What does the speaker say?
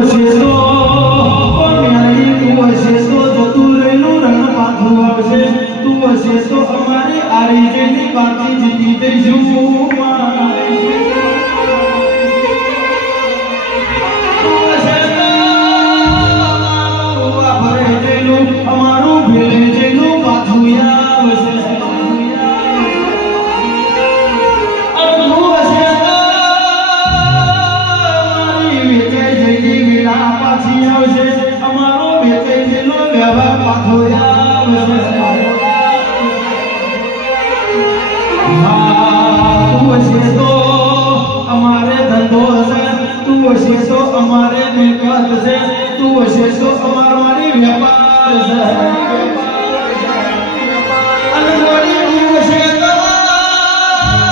હશે તો મેળવી, તું હશે તો જતું રહેલું રણ પાછું આવશે, તું હશે તો અમારી આરી જેની પાછી જીતી દઈશું.